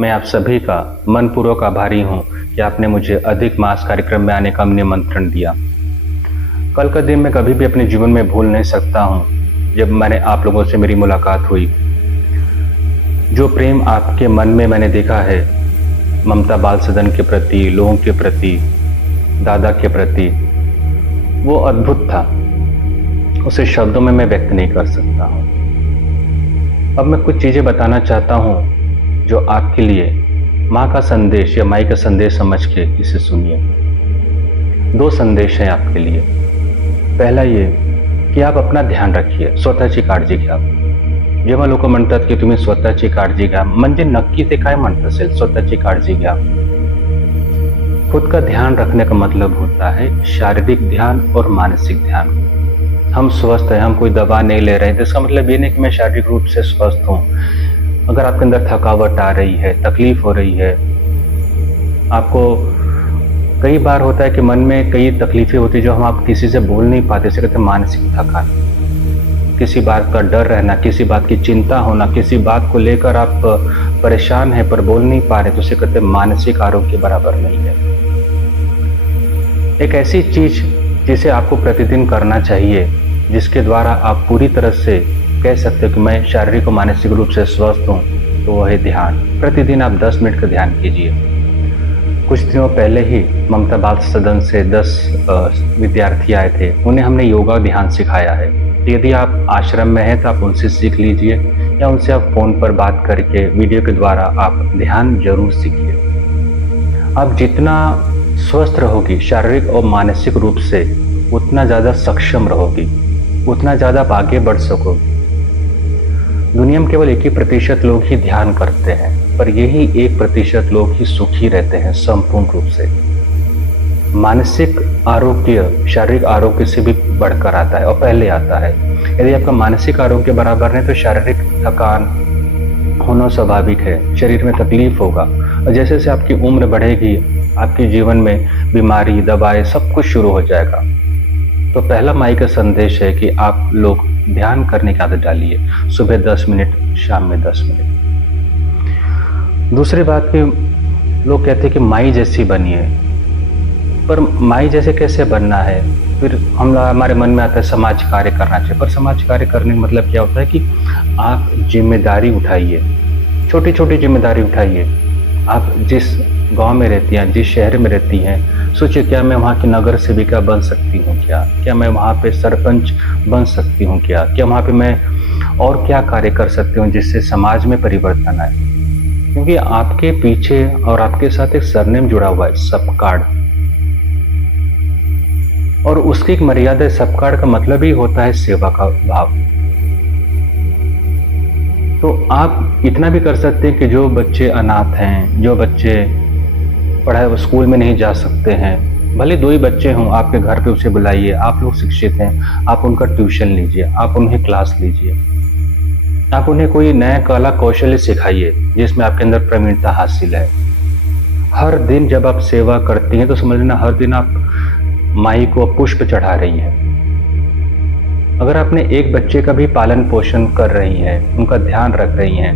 मैं आप सभी का मनपूर्वक आभारी हूँ कि आपने मुझे अधिक मास कार्यक्रम में आने का निमंत्रण दिया। कल का दिन मैं कभी भी अपने जीवन में भूल नहीं सकता हूँ जब मैंने आप लोगों से मेरी मुलाकात हुई। जो प्रेम आपके मन में मैंने देखा है ममता बाल सदन के प्रति, लोगों के प्रति, दादा के प्रति, वो अद्भुत था। उसे शब्दों में मैं व्यक्त नहीं कर सकता हूँ। अब मैं कुछ चीज़ें बताना चाहता हूँ जो आपके लिए माँ का संदेश या माई का संदेश समझ के इसे सुनिए। 2 संदेश हैं आपके लिए। पहला ये की आप अपना ध्यान रखिए, स्वतःची काळजी घ्या। जेव्हा लोक म्हणतात की तुम्ही स्वतःची काळजी घ्या, म्हणजे नक्की ते काय म्हणत असेल स्वतःची काळजी घ्या? खुद का ध्यान रखने का मतलब होता है शारीरिक ध्यान और मानसिक ध्यान। हम स्वस्थ हैं, हम कोई दवा नहीं ले रहे हैं तो इसका मतलब ये नहीं कि मैं शारीरिक रूप से स्वस्थ हूँ। अगर आपके अंदर थकावट आ रही है, तकलीफ हो रही है, आपको कई बार होता है कि मन में कई तकलीफें होती है जो हम आप किसी से बोल नहीं पाते, इसे कहते हैं मानसिक थकान। किसी बात का डर रहना, किसी बात की चिंता होना, किसी बात को लेकर आप परेशान हैं पर बोल नहीं पा रहे, तो उसे कहते हैं मानसिक आरोग्य बराबर नहीं है। एक ऐसी चीज जिसे आपको प्रतिदिन करना चाहिए, जिसके द्वारा आप पूरी तरह से कह सकते हो कि मैं शारीरिक और मानसिक रूप से स्वस्थ हूँ, तो वह है ध्यान। प्रतिदिन आप 10 मिनट का ध्यान कीजिए। कुछ दिनों पहले ही ममता बाल सदन से 10 विद्यार्थी आए थे, उन्हें हमने योगा ध्यान सिखाया है। यदि आप आश्रम में हैं तो आप उनसे सीख लीजिए या उनसे आप फ़ोन पर बात करके वीडियो के द्वारा आप ध्यान जरूर सीखिए। आप जितना स्वस्थ रहोगी शारीरिक और मानसिक रूप से, उतना ज़्यादा सक्षम रहोगी, उतना ज़्यादा आप आगे बढ़ सकोगी। दुनिया में केवल 1% लोग ही ध्यान करते हैं, पर यही 1% लोग ही सुखी रहते हैं संपूर्ण रूप से। मानसिक आरोग्य शारीरिक आरोग्य से भी बढ़कर आता है और पहले आता है। यदि आपका मानसिक आरोग्य बराबर नहीं तो शारीरिक थकान होना स्वाभाविक है, शरीर में तकलीफ होगा और जैसे जैसे आपकी उम्र बढ़ेगी आपके जीवन में बीमारी, दवाएं सब कुछ शुरू हो जाएगा। तो पहला माई का संदेश है कि आप लोग ध्यान करने की आदत डालिए, सुबह 10 मिनट, शाम में 10 मिनट। दूसरी बात कि लोग कहते हैं कि माई जैसी बनिए, पर माई जैसे कैसे बनना है? फिर हमारे मन में आता है समाज कार्य करना चाहिए, पर समाज कार्य करने का मतलब क्या होता है कि आप जिम्मेदारी उठाइए, छोटी छोटी जिम्मेदारी उठाइए। आप जिस गांव में रहती हैं, जिस शहर में रहती हैं, सोचिए क्या मैं वहाँ की नगर सेविका बन सकती हूँ क्या मैं वहाँ पे सरपंच बन सकती हूँ क्या वहाँ पे मैं और क्या कार्य कर सकती हूँ जिससे समाज में परिवर्तन आए? क्योंकि आपके पीछे और आपके साथ एक सरनेम जुड़ा हुआ है, सपकाड़, और उसकी एक मर्यादा है। सपकाड़ का मतलब ही होता है सेवा का भाव। तो आप इतना भी कर सकते हैं कि जो बच्चे अनाथ हैं, जो बच्चे पढ़ाई स्कूल में नहीं जा सकते हैं, भले 2 ही बच्चे हों, आपके घर पे उसे बुलाइए। आप लोग शिक्षित हैं, आप उनका ट्यूशन लीजिए, आप उन्हें क्लास लीजिए, आप उन्हें कोई नया कला कौशल्य सिखाइए जिसमें आपके अंदर प्रवीणता हासिल है। हर दिन जब आप सेवा करती हैं तो समझ लेना हर दिन आप माई को पुष्प चढ़ा रही हैं। अगर आपने एक बच्चे का भी पालन पोषण कर रही हैं, उनका ध्यान रख रही हैं,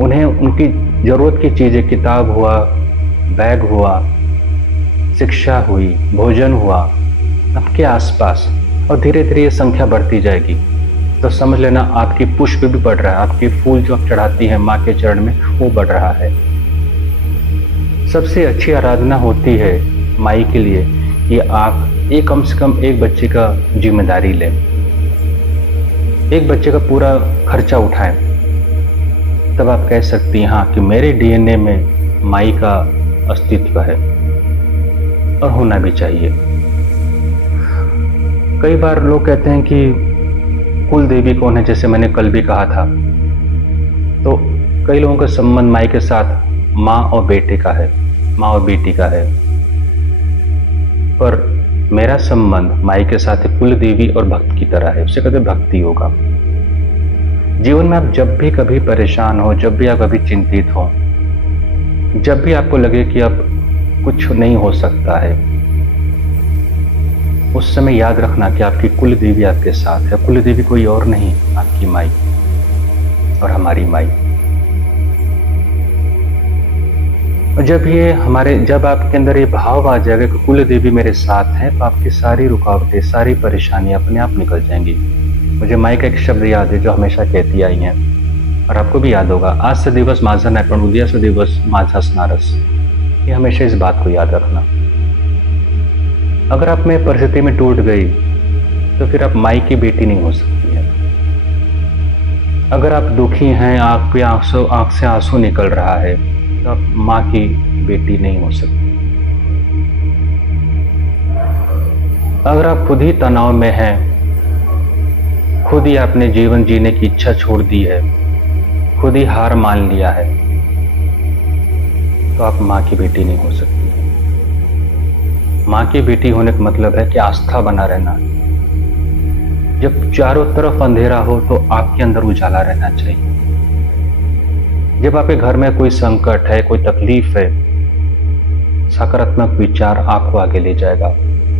उन्हें उनकी ज़रूरत की चीज़ें, किताब हुआ, बैग हुआ, शिक्षा हुई, भोजन हुआ आपके आसपास, और धीरे धीरे ये संख्या बढ़ती जाएगी, तो समझ लेना आपकी पुष्प भी बढ़ रहा है, आपके फूल जो आप चढ़ाती हैं माँ के चरण में वो बढ़ रहा है। सबसे अच्छी आराधना होती है माई के लिए कि आप कम से कम एक बच्चे का जिम्मेदारी लें, एक बच्चे का पूरा खर्चा उठाएं, तब आप कह सकती हैं हाँ कि मेरे डीएनए में माई का अस्तित्व है और होना भी चाहिए। कई बार लोग कहते हैं कि कुल देवी कौन है, जैसे मैंने कल भी कहा था, तो कई लोगों का संबंध माई के साथ माँ और बेटे का है, माँ और बेटी का है, पर मेरा संबंध माई के साथ कुल देवी और भक्त की तरह है, उसे कहते भक्ति होगा। जीवन में आप जब भी कभी परेशान हो, जब भी आप कभी चिंतित हो, जब भी आपको लगे कि अब कुछ नहीं हो सकता है, उस समय याद रखना कि आपकी कुल देवी आपके साथ है। कुल देवी कोई और नहीं, आपकी माई और हमारी माई। और जब आपके अंदर ये भाव आ जाएगा कि कुल देवी मेरे साथ हैं, तो आपकी सारी रुकावटें, सारी परेशानियां अपने आप निकल जाएंगी। मुझे माई का एक शब्द याद है जो हमेशा कहती आई हैं, और आपको भी याद होगा, आज से दिवस माझा नाही पण उद्या से दिवस माझा असणारच। ये हमेशा इस बात को याद रखना। अगर आप में परिस्थिति में टूट गई तो फिर आप माई की बेटी नहीं हो सकती है। अगर आप दुखी हैं, आंख से आंसू निकल रहा है, तो आप माँ की बेटी नहीं हो सकती। अगर आप खुद ही तनाव में हैं, खुद ही अपने जीवन जीने की इच्छा छोड़ दी है, खुद ही हार मान लिया है, तो आप माँ की बेटी नहीं हो सकती। माँ की बेटी होने का मतलब है कि आस्था बना रहना। जब चारों तरफ अंधेरा हो तो आपके अंदर उजाला रहना चाहिए। जब आपके घर में कोई संकट है, कोई तकलीफ है, सकारात्मक विचार आपको आगे ले जाएगा।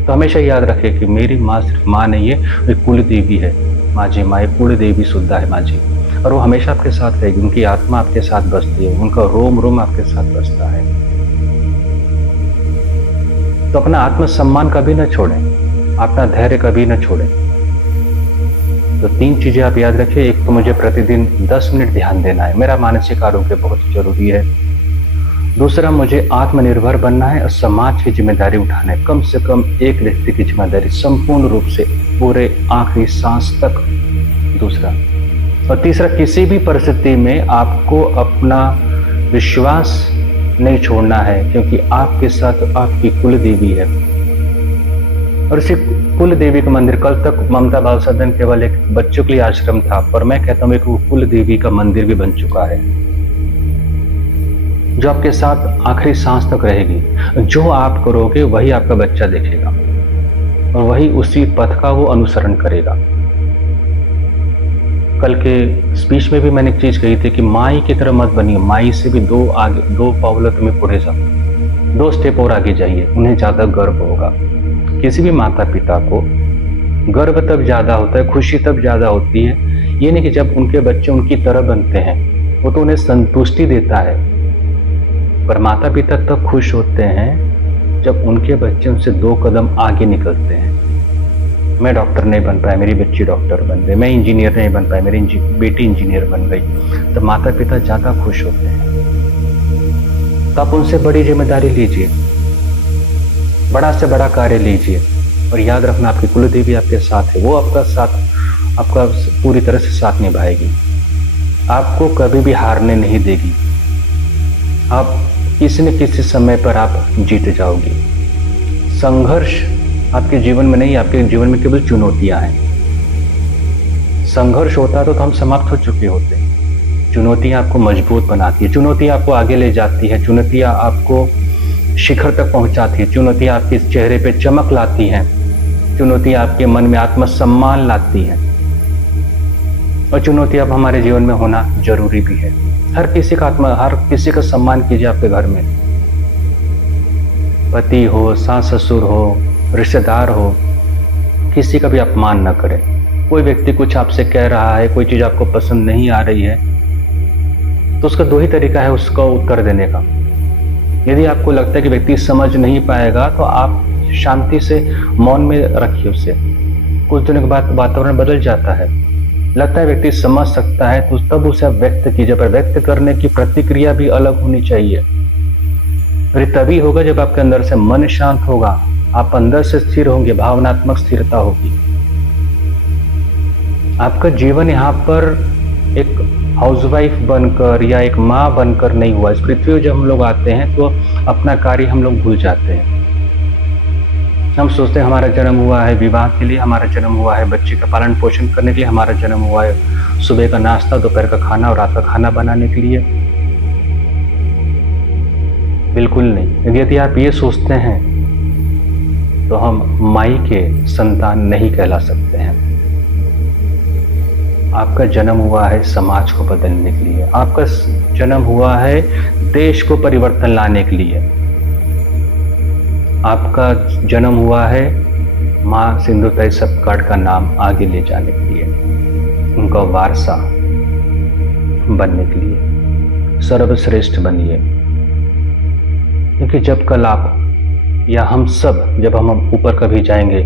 तो हमेशा याद रखें कि मेरी माँ सिर्फ माँ नहीं है, वे कुल देवी है। माँ जी, माँ कुल देवी सुद्धा है माँ जी, और वो हमेशा आपके साथ रहेगी। उनकी आत्मा आपके साथ बसती है, उनका रोम रोम आपके साथ बसता है। तो अपना आत्मसम्मान कभी न छोड़ें, अपना धैर्य कभी न छोड़ें। तो 3 चीजें आप याद रखिए। एक तो मुझे प्रतिदिन 10 मिनट ध्यान देना है, मेरा मानसिक आरोग्य बहुत जरूरी है। दूसरा, मुझे आत्मनिर्भर बनना है और समाज की जिम्मेदारी उठाना है। कम से कम एक व्यक्ति की जिम्मेदारी संपूर्ण रूप से पूरे आखिरी सांस तक। दूसरा और तीसरा, किसी भी परिस्थिति में आपको अपना विश्वास नहीं छोड़ना है, क्योंकि आपके साथ आपकी कुल देवी है। और इसी कुल देवी का मंदिर, कल तक ममता बाल सदन केवल एक बच्चों के लिए आश्रम था, पर मैं कहता हूँ एक कुल देवी का मंदिर भी बन चुका है, जो आपके साथ आखिरी सांस तक रहेगी। जो आप करोगे वही आपका बच्चा देखेगा और वही उसी पथ का वो अनुसरण करेगा। कल के स्पीच में भी मैंने एक चीज कही थी कि माई की तरह मत बनिए, माई से भी 2 पावला तुम्हें पुढे जाओ, 2 स्टेप और आगे जाइए। उन्हें ज्यादा गर्व होगा। किसी भी माता पिता को गर्व तब ज्यादा होता है, खुशी तब ज्यादा होती है, ये नहीं कि जब उनके बच्चे उनकी तरह बनते हैं, वो तो उन्हें संतुष्टि देता है। पर माता पिता तब खुश होते हैं जब उनके बच्चे उनसे 2 कदम आगे निकलते हैं। मैं डॉक्टर नहीं बन पाया, मेरी बच्ची डॉक्टर बन गई। मैं इंजीनियर नहीं बन पाया, मेरी बेटी इंजीनियर बन गई। तो माता पिता ज्यादा खुश होते हैं। तो आप उनसे बड़ी जिम्मेदारी लीजिए, बड़ा से बड़ा कार्य लीजिए, और याद रखना आपकी कुल देवी आपके साथ है। वो आपका पूरी तरह से साथ निभाएगी, आपको कभी भी हारने नहीं देगी। आप किसी न किसी समय पर आप जीत जाओगे। संघर्ष आपके जीवन में नहीं, आपके जीवन में केवल चुनौतियां हैं। संघर्ष होता तो हम समाप्त हो चुके होते। चुनौतियां आपको मजबूत बनाती है, चुनौतियां आपको आगे ले जाती है, चुनौतियां आपको शिखर तक पहुंचाती है, चुनौतियां आपके चेहरे पे चमक लाती हैं, चुनौतियां आपके मन में आत्मसम्मान लाती हैं। और चुनौतियां अब हमारे जीवन में होना जरूरी भी है। हर किसी का सम्मान कीजिए। आपके घर में पति हो, सास ससुर हो, रिश्तेदार हो, किसी का भी अपमान न करें। कोई व्यक्ति कुछ आपसे कह रहा है, कोई चीज आपको पसंद नहीं आ रही है, तो उसका 2 ही तरीका है उसका उत्तर देने का। यदि आपको लगता है कि व्यक्ति समझ नहीं पाएगा, तो आप शांति से मौन में रखिए उसे। कुछ दिनों के बाद वातावरण बदल जाता है, लगता है व्यक्ति समझ सकता है, तो तब उसे व्यक्त कीजिए। पर व्यक्त करने की प्रतिक्रिया भी अलग होनी चाहिए। फिर तभी होगा जब आपके अंदर से मन शांत होगा, आप अंदर से स्थिर होंगे, भावनात्मक स्थिरता होगी। आपका जीवन यहाँ पर एक हाउसवाइफ बनकर या एक माँ बनकर नहीं हुआ। इस पृथ्वी पर जब हम लोग आते हैं तो अपना कार्य हम लोग भूल जाते हैं। हम सोचते हैं हमारा जन्म हुआ है विवाह के लिए, हमारा जन्म हुआ है बच्चे का पालन पोषण करने के लिए, हमारा जन्म हुआ है सुबह का नाश्ता, दोपहर का खाना और रात का खाना बनाने के लिए। बिल्कुल नहीं। यदि आप ये सोचते हैं तो हम माई के संतान नहीं कहला सकते हैं। आपका जन्म हुआ है समाज को बदलने के लिए, आपका जन्म हुआ है देश को परिवर्तन लाने के लिए, आपका जन्म हुआ है माँ सिंधुताई सपकाळ का नाम आगे ले जाने के लिए, उनका वारसा बनने के लिए। सर्वश्रेष्ठ बनिए। क्योंकि जब कल आप या हम सब जब हम ऊपर कभी जाएंगे,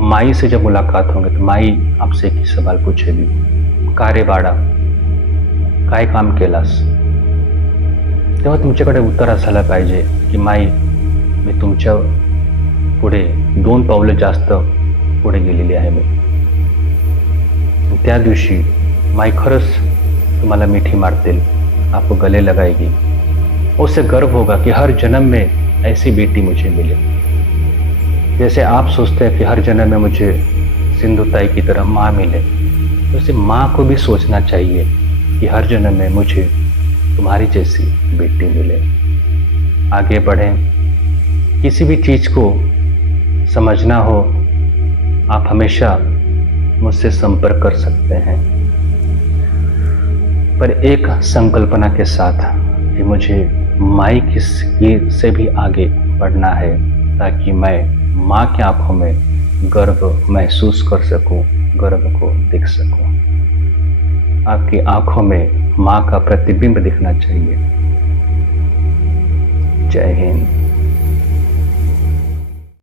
माई से जब मुलाकात होंगे तो माई आपसे एक ही सवाल पूछेगी, का रे बाळा काय काम केलास? तेव्हा तुमच्याकडे उत्तर असायला पाहिजे की माई, मी तुमच्या पुढे 2 पावलं जास्त पुढे गेलेली आहे मी. त्या दिवशी माई खरंच तुम्हाला मिठी मारतील, आपको गले लगाएगी. उससे गर्व होगा कि हर जन्म में ऐसी बेटी मुझे मिले. जैसे आप सोचते हैं कि हर जन्म में मुझे सिंधु ताई की तरह माँ मिले, तो उसे माँ को भी सोचना चाहिए कि हर जन्म में मुझे तुम्हारी जैसी बेटी मिले. आगे बढ़ें. किसी भी चीज़ को समझना हो, आप हमेशा मुझसे संपर्क कर सकते हैं, पर एक संकल्पना के साथ कि मुझे माई से भी आगे बढ़ना है, ताकि मैं माँ की आंखों में गर्व महसूस कर सकूं, गर्व को देख सकूं. आपकी आंखों में माँ का प्रतिबिंब दिखना चाहिए. जय हिंद.